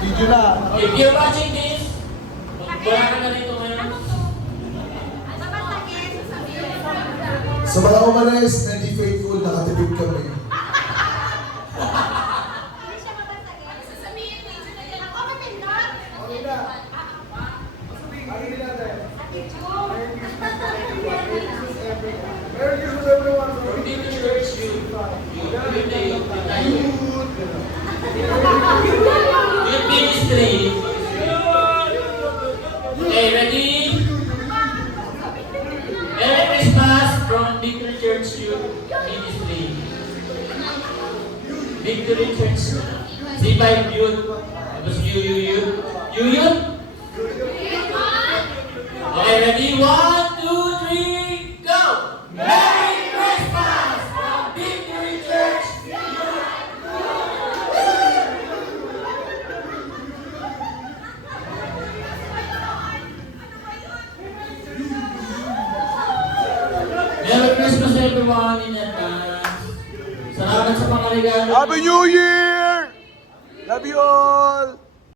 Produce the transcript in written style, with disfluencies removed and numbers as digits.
Video na. If you're watching this, wala ka na rito ngayon. Sa mga umalis na hindi faithful, nakatipid kami. Dito church, youth ministry. Okay, ready? Merry Christmas from Victory Church Youth Ministry. Victory Church. C5 Youth. Tapos youth. Youth? Okay, ready? 1, 2, 3, go! Merry Christmas from Victory Church Youth. Merry Christmas everyone in advance. Salamat sa mga regalo. Happy New Year! Love you all!